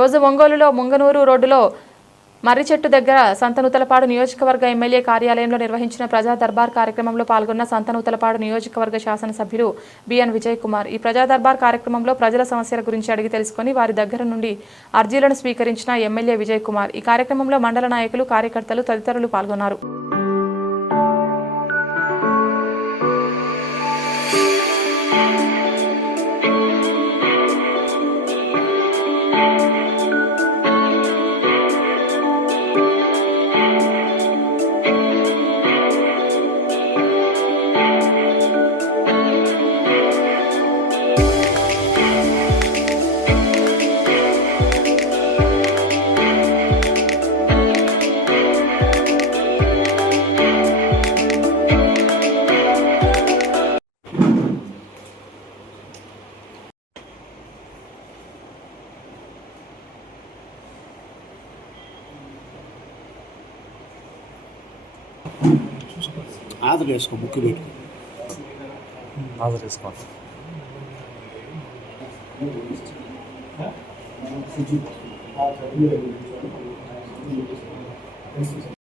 రోజు ఒంగోలులో ముంగనూరు రోడ్డులో మర్రిచెట్టు దగ్గర సంతనూతలపాడు నియోజకవర్గ ఎమ్మెల్యే కార్యాలయంలో నిర్వహించిన ప్రజా దర్బార్ కార్యక్రమంలో పాల్గొన్న సంతనూతలపాడు నియోజకవర్గ శాసనసభ్యులు బిఎన్ విజయ్ కుమార్. ఈ ప్రజా దర్బార్ కార్యక్రమంలో ప్రజల సమస్యల గురించి అడిగి తెలుసుకుని వారి దగ్గర నుండి అర్జీలను స్వీకరించిన ఎమ్మెల్యే విజయ్ కుమార్. ఈ కార్యక్రమంలో మండల నాయకులు, కార్యకర్తలు తదితరులు పాల్గొన్నారు. ఆధార్ వేసుకో, బుక్ పెట్టుకో. ఆధార్ వేసుకోండి.